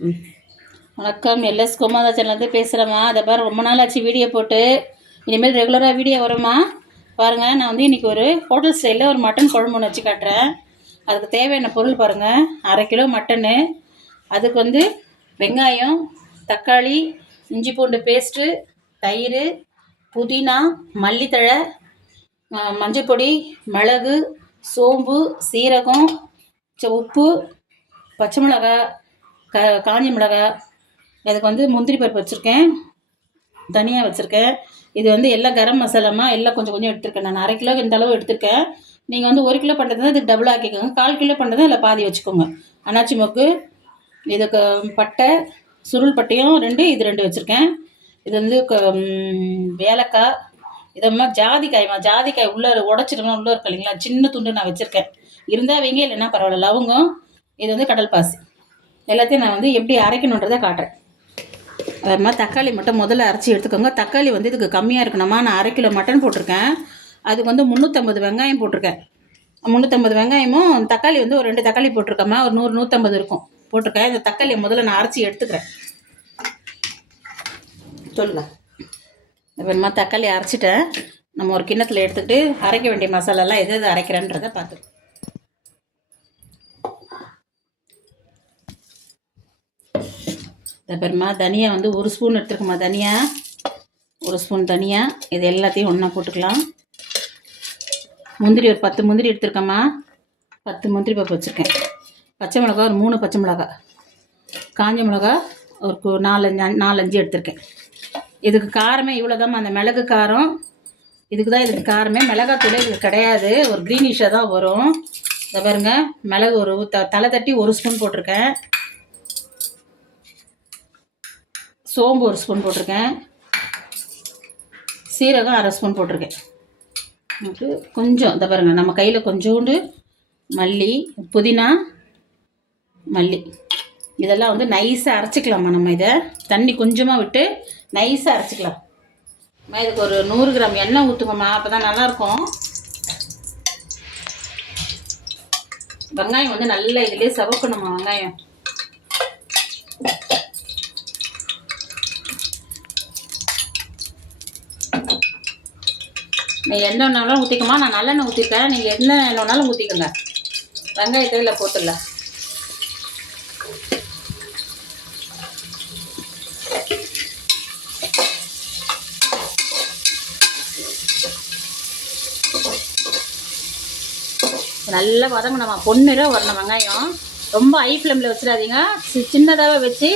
வணக்கம் எல்எஸ் கோமாதா சேனல்லேருந்து பேசுகிறேம்மா அதை பாரு ரொம்ப நாள் ஆச்சு வீடியோ போட்டு. இனிமேல் ரெகுலராக வீடியோ வரும்மா. பாருங்கள் நான் வந்து இன்றைக்கி ஒரு ஹோட்டல் ஸ்டைலில் ஒரு மட்டன் குழம்பு ஒன்று வச்சு காட்டுறேன். அதுக்கு தேவையான பொருள் பாருங்கள் அரை கிலோ மட்டனு அதுக்கு வந்து வெங்காயம் தக்காளி இஞ்சி பூண்டு பேஸ்ட்டு தயிர் புதினா மல்லித்தழை மஞ்சப்பொடி மிளகு சோம்பு சீரகம் ச- உப்பு பச்சை மிளகாய் க காஞ்ச மிளகாய் அதுக்கு வந்து முந்திரி பருப்பு வச்சுருக்கேன். தனியாக வச்சுருக்கேன். இது வந்து எல்லாம் கரம் மசாலாமா எல்லாம் கொஞ்சம் கொஞ்சம் எடுத்துருக்கேன் நான். அரை கிலோ இந்த அளவு எடுத்திருக்கேன். நீங்கள் வந்து ஒரு கிலோ பண்ணுறதுனா இதுக்கு டபுள் ஆக்கிக்கோங்க. கால் கிலோ பண்ணுறது இல்லை பாதி வச்சுக்கோங்க. அனாச்சி மொக்கு இதுக்கு பட்டை சுருள் பட்டையும் ரெண்டு இது ரெண்டு வச்சுருக்கேன். இது வந்து க- ஏலக்காய். இதம்மா ஜாதிக்காய்மா ஜாதிக்காய் உள்ளே உடச்சிருக்கணும் உள்ளே இருக்கு இல்லைங்களா? சின்ன துண்டு நான் வச்சுருக்கேன். இருந்தால் வைங்க இல்லைன்னா பரவாயில்ல. லவங்கம் இது வந்து கடல் பாசி. எல்லாத்தையும் நான் வந்து எப்படி அரைக்கணுன்றதை காட்டுறேன். அது மாதிரி தக்காளி மட்டும் முதல்ல அரைச்சி எடுத்துக்கோங்க. தக்காளி வந்து இதுக்கு கம்மியாக இருக்கணுமா? நான் அரை கிலோ மட்டன் போட்டிருக்கேன். அதுக்கு வந்து முந்நூற்றம்பது வெங்காயம் போட்டிருக்கேன். முந்நூற்றம்பது வெங்காயமும் தக்காளி வந்து ஒரு ரெண்டு தக்காளி போட்டிருக்கேம்மா. ஒரு நூறு நூற்றம்பது இருக்கும். போட்டிருக்கேன். இந்த தக்காளியை முதல்ல நான் அரைச்சி எடுத்துக்கிறேன். சொல்லுங்க. அப்புறமா தக்காளி அரைச்சிட்டேன். நம்ம ஒரு கிண்ணத்தில் எடுத்துக்கிட்டு அரைக்க வேண்டிய மசாலாலாம் எது எது அரைக்கிறேன்றதை பார்த்து அப்புறமா தனியா வந்து ஒரு ஸ்பூன் எடுத்துருக்கோம்மா தனியா. ஒரு ஸ்பூன் தனியா. இது எல்லாத்தையும் ஒன்றா போட்டுக்கலாம். முந்திரி ஒரு பத்து முந்திரி எடுத்துருக்கேம்மா. பத்து முந்திரி பருப்பு வச்சுருக்கேன். பச்சை மிளகா ஒரு மூணு பச்சை மிளகா. காஞ்ச மிளகா ஒரு நாலஞ்சு நாலஞ்சு எடுத்திருக்கேன். இதுக்கு காரமே இவ்வளோதாம்மா அந்த மிளகு காரம். இதுக்கு தான் இதுக்கு காரமே. மிளகாத்தூள் இது கிடையாது. ஒரு க்ரீனிஷாக தான் வரும். இதை பாருங்க மிளகு ஒரு த தலை தட்டி ஒரு ஸ்பூன் போட்டிருக்கேன். சோம்பு ஒரு ஸ்பூன் போட்டிருக்கேன். சீரகம் அரை ஸ்பூன் போட்டிருக்கேன். நமக்கு கொஞ்சம் இதை பாருங்கள் நம்ம கையில் கொஞ்சோண்டு மல்லி புதினா மல்லி. இதெல்லாம் வந்து நைஸாக அரைச்சிக்கலாமா நம்ம இதை? தண்ணி கொஞ்சமாக விட்டு நைஸாக அரைச்சிக்கலாம். அம்மா இதுக்கு ஒரு நூறு கிராம் எண்ணெய் ஊற்றுங்கம்மா அப்போ தான் நல்லாயிருக்கும். வெங்காயம் வந்து நல்லா இதுலேயே சவக்கணுமா வெங்காயம். நீங்கள் எந்த எண்ணெய்னாலும் ஊற்றிக்கமா நான் நல்லெண்ணெய் ஊற்றிருக்கேன் நீங்கள் என்ன எண்ணெய்னாலும் ஊற்றிக்கோங்க வெங்காயத்தை இல்லை போட்டுடலாம் நல்லா வதங்கணுமா பொண்ணுற வரணும் வெங்காயம். ரொம்ப ஹை ஃப்ளேமில் வச்சிடாதீங்க. சி சின்னதாகவே வச்சு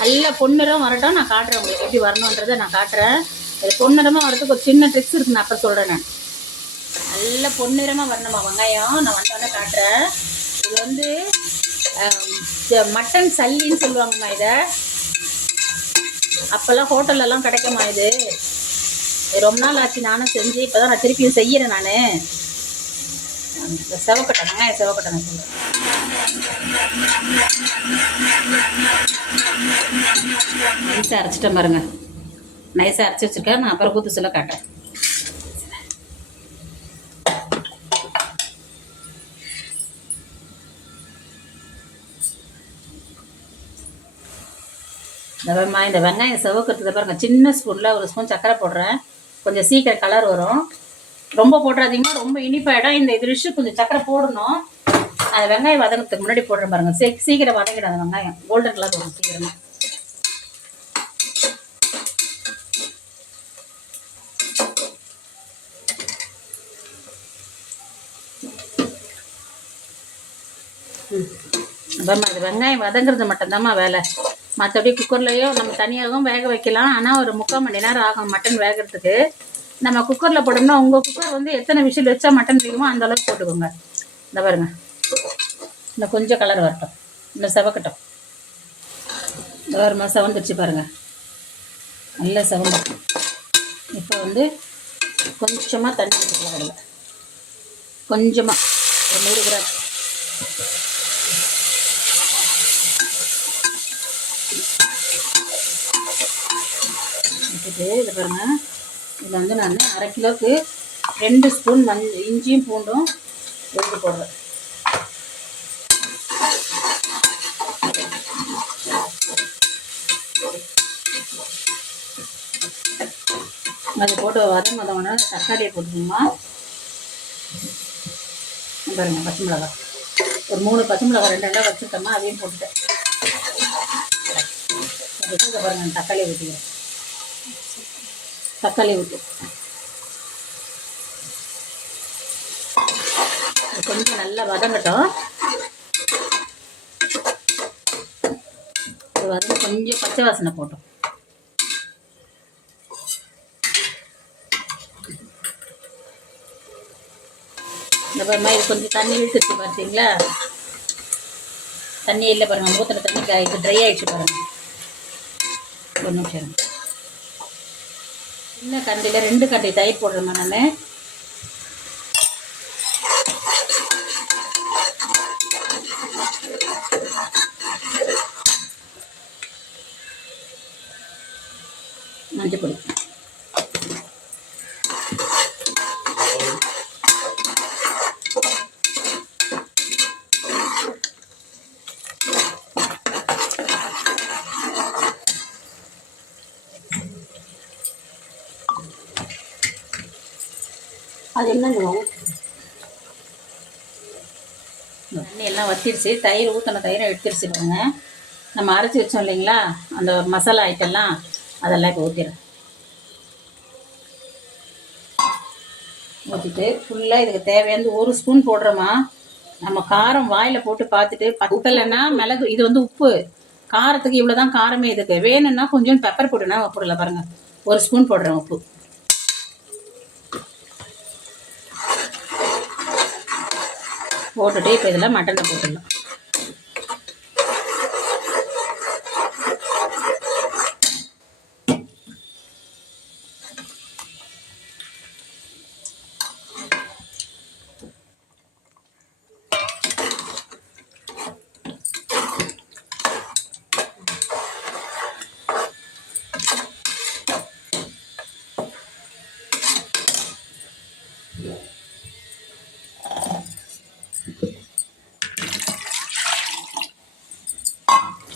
நல்லா பொன்னிறம் வரட்டும். நான் காட்டுறேன் உங்களுக்கு எப்படி வரணுன்றதை நான் காட்டுறேன். இது பொன்னிறமாக வரதுக்கு ஒரு சின்ன ட்ரிக்ஸ் இருக்கு நான் அப்போ சொல்கிறேன் நான் நல்ல பொன்னிறமாக வரணுமா வெங்காயம்? நான் வந்தோடனே காட்டுறேன். இது வந்து மட்டன் சல்லின்னு சொல்லுவாங்கம்மா இதை. அப்போல்லாம் ஹோட்டல்லலாம் கிடைக்குமா இது? ரொம்ப நாள் ஆச்சு நானும் செஞ்சு இப்போ தான் நான் திருப்பியும் செய்கிறேன் நான். செவக்கட்டை வெங்காயம் செவக்கட்டை நான் சொல்கிறேன் அரைச்சிட்டேன் பாருங்க. நைஸாக அரைச்சி வச்சிருக்கேன். நான் அப்புறம் கூத்து சொல்ல காட்டேன் இந்த வெங்காயம் இந்த வெங்காயம் செவக்கிறதுக்கு பாருங்கள் சின்ன ஸ்பூனில் ஒரு ஸ்பூன் சர்க்கரை போடுறேன். கொஞ்சம் சீக்கிரம் கலர் வரும். ரொம்ப போட்டுறாதீங்கன்னா ரொம்ப இனிப்பாயிடும். இந்த இது டிஷ்ஷு கொஞ்சம் சர்க்கரை போடணும். அது வெங்காயம் வதங்கிறதுக்கு முன்னாடி போடுறேன் பாருங்க. சீ சீக்கிரம் வதங்கிடும் அந்த வெங்காயம். கோல்டன் கலர் வரும் சீக்கிரமாக அப்புறமா அது வெங்காயம் வதங்குறது மட்டும்தாம்மா வேலை. மற்றபடி குக்கர்லேயோ நம்ம தனியாகவும் வேக வைக்கலாம். ஆனால் ஒரு முக்கால் மணி நேரம் ஆகும் மட்டன் வேகிறதுக்கு. நம்ம குக்கரில் போட்டோம்னா உங்கள் குக்கர் வந்து எத்தனை விசில் வச்சா மட்டன் வேகுமோ அந்த அளவுக்கு போட்டுக்கோங்க. இந்த பாருங்க. இன்னும் கொஞ்சம் கலர் வரட்டும். இன்னும் செவக்கட்டும். இந்த வருமா செவந்துருச்சு பாருங்கள் நல்லா செவந்து. இப்போ வந்து கொஞ்சமாக தண்ணி ஊற்றிக்கலாம் அதில். கொஞ்சமாக ஒரு நூறு கிராம். இருக்குது இதை பாருங்கள் இதில் வந்து நான் அரை கிலோக்கு ரெண்டு ஸ்பூன் மண் இஞ்சியும் பூண்டும் எடுத்து போடுறேன். அது போட்டு வதங்க வதங்கினா தக்காளியை போட்டுக்கணுமா? பாருங்க பச்சை மிளகா. ஒரு மூணு பச்சை மிளகா ரெண்டு ரெண்டாக வச்சுருக்கோமா அதையும் போட்டுட்டேன். பாருங்க தக்காளியை ஊற்றிக்கிறேன் தக்காளி விட்டு. கொஞ்சம் நல்லா வதங்கட்டும். வதங்க கொஞ்சம் பச்சை வாசனை போட்டோம். இந்த இது கொஞ்சம் தண்ணி இழுத்துச்சு பார்த்தீங்களா தண்ணி இல்லை பாருங்க ஊற்றுற தண்ணி ட்ரை ஆகிடுச்சு பாருங்க. ஒரு நிமிஷம் சின்ன கண்டியில் ரெண்டு கண்டி தயிர் போடுறேம்மா நான் அது என்னங்க தண்ணி எல்லாம் வத்திருச்சு. தயிர் ஊற்றின தயிரை எடுத்துருச்சு பாருங்க. நம்ம அரைச்சி வச்சோம் இல்லைங்களா? அந்த மசாலா ஐட்டம்லாம் அதெல்லாம் இப்போ ஊற்றிடுறேன் ஊற்றிட்டு ஃபுல்லாக இதுக்கு தேவையானது ஒரு ஸ்பூன் போடுறோமா. நம்ம காரம் வாயில் போட்டு பார்த்துட்டு பத்தலைன்னா மிளகு இது வந்து உப்பு. காரத்துக்கு இவ்வளோ தான் காரமே இதுக்கு. வேணும்னா கொஞ்சம் பெப்பர் போட்டுனா போடல பாருங்கள் ஒரு ஸ்பூன் போடுறேன் உப்பு. போட்டுட்டு இப்போ இதில் மட்டனை போட்டுடலாம்.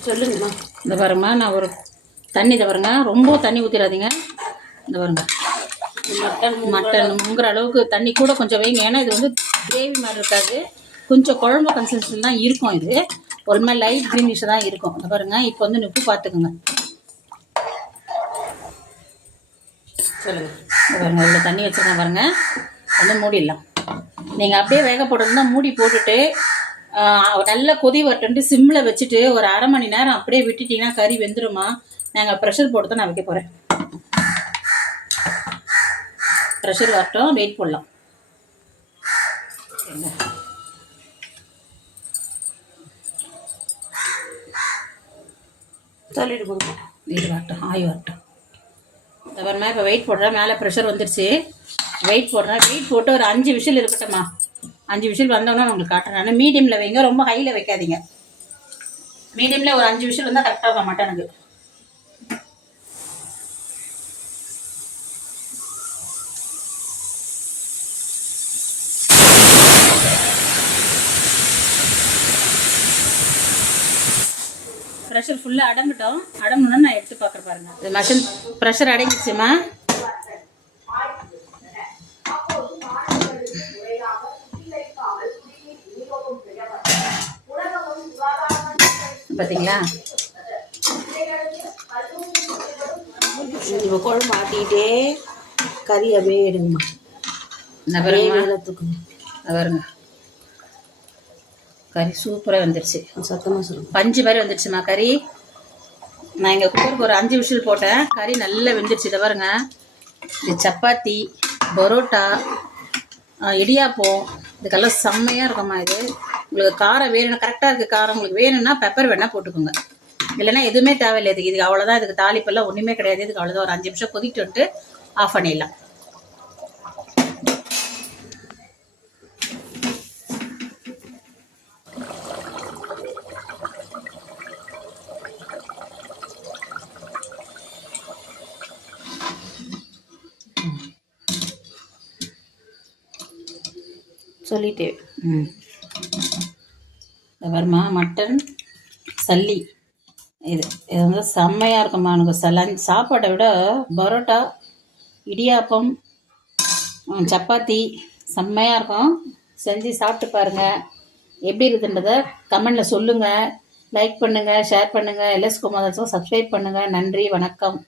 சொல்லுங்கம்மா. இந்த பாருங்கம்மா நான் ஒரு தண்ணி இதை பாருங்க ரொம்ப தண்ணி ஊற்றிடாதீங்க இந்த பாருங்க. மட்டன் மட்டன் முங்குற அளவுக்கு தண்ணி கூட கொஞ்சம் வைங்க. ஏன்னா இது வந்து கிரேவி மாதிரி இருக்காது. கொஞ்சம் குழம்பு கன்சிஸ்டன்சி தான் இருக்கும் இது. ஒரு மாதிரி லைட் க்ரீனிஷ் தான் இருக்கும். இந்த பாருங்க இப்போ வந்து உப்பு பார்த்துக்குங்க சொல்லுங்க. இந்த பாருங்க இவ்வளோ தண்ணி வச்சுருக்கேன் பாருங்க. வந்து மூடிடலாம். நீங்கள் அப்படியே வேக போடுறதுனா மூடி போட்டுட்டு நல்லா கொதி வரட்டுன்ட்டு சிம்மில் வச்சுட்டு ஒரு அரை மணி நேரம் அப்படியே விட்டுட்டிங்கன்னா கறி வெந்துருமா? நாங்கள் ப்ரெஷர் போட்டு தான் நான் வைக்க போகிறேன் ப்ரெஷர் வரட்டும் வெயிட் போடலாம். சொல்லிட்டு போங்க இது வரட்டும் ஆய் வரட்டும். இந்த பாருமா இப்போ வெயிட் போடுறேன் மேலே ப்ரெஷர் வந்துருச்சு. வெயிட் போடுறேன் வெயிட் போட்டு ஒரு அஞ்சு விஷல் இருக்கட்டும்மா. அஞ்சு விஷல் வந்தோன்னே நான் உங்களுக்கு காட்டுறேன். ஆனால் மீடியமில் வைங்க. ரொம்ப ஹையில் வைக்காதீங்க. மீடியமில் ஒரு அஞ்சு விஷல் வந்தால் கரெக்டாக இருக்கும் மட்டனுக்கு? ப்ரெஷர் ஃபுல்லாக அடங்கிட்டோம். அடங்கணும்னு நான் எடுத்து பார்க்குறேன் பாருங்கள் இது மஷின் ப்ரெஷர் அடங்கிடுச்சுமா? பார்த்தீங்களா இப்போ குழம்பு ஆட்டிக்கிட்டே கறி அப்படியே எடுங்கம்மா. பாருங்க. கறி சூப்பராக வந்துருச்சு. சத்தமாக சொல்லுங்க பஞ்சு மாதிரி வந்துருச்சுமா கறி? நான் எங்கள் குக்கருக்கு ஒரு அஞ்சு விசில் போட்டேன். கறி நல்லா வெந்துருச்சு. இதை பாருங்க. இது சப்பாத்தி பரோட்டா இடியாப்பம். இதுக்கெல்லாம் செம்மையாக இருக்கும்மா இது. உங்களுக்கு காரம் வேணும் கரெக்டாக இருக்குது காரம். உங்களுக்கு வேணும்னா பெப்பர் வேணால் போட்டுக்கோங்க. இல்லைன்னா எதுவுமே தேவையில்லை. இதுக்கு இதுக்கு அவ்வளோதான் இதுக்கு தாளிப்பெல்லாம் ஒன்றுமே கிடையாது. இதுக்கு அவ்வளோதான் ஒரு அஞ்சு நிமிஷம் கொதிக்கிட்டு வந்துட்டு ஆஃப் பண்ணிடலாம். சொல்லிட்டே ம். இந்த மட்டன் சல்லி. இது இது வந்து செம்மையாக இருக்குமா எனக்கு சலன் சாப்பாடை விட பரோட்டா இடியாப்பம் சப்பாத்தி செம்மையாக இருக்கும். செஞ்சு சாப்பிட்டு பாருங்கள் எப்படி இருக்குன்றதை கமெண்டில் சொல்லுங்கள் லைக் பண்ணுங்கள் ஷேர் பண்ணுங்கள் எல்எஸ் குமாரதாசம் சப்ஸ்கிரைப் பண்ணுங்கள் நன்றி வணக்கம்.